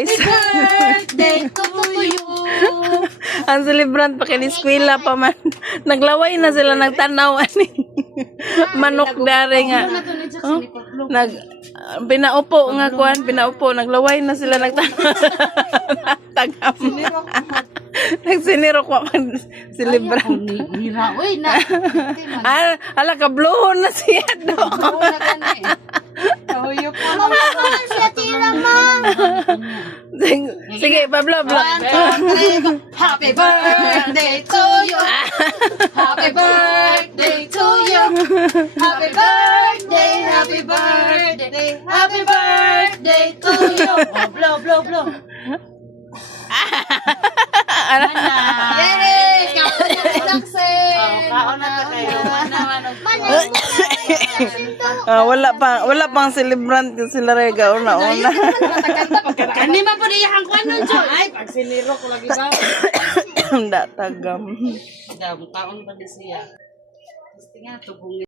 guys. Birthday to you. Ang celebrant pa kiniskwela pa man. Naglaway na sila nagtanaw ani. Manok dari nga. Oh, pinaupo nga kuan, pinaupo, naglaway na sila nagtanaw. Tagam. Nagsinirok pa man celebrant. Hira, uy na. Ala kabluhon na siya do. Kahuyop pa lang siya tira ma. Sige, Pablo, Pablo. Happy birthday to you. Happy birthday to you. Happy birthday, happy birthday, happy birthday to you. Oh, blow, blow, blow. Yay! Kaon na success. Kaon na ta kayo. Wala pang celebrant sila rega una. Kani man po diyan kuan nun, Joy. Ay, pag siniro ko lagi ba? Nda tagam. Dam taon pa di siya. Gusto nga tubong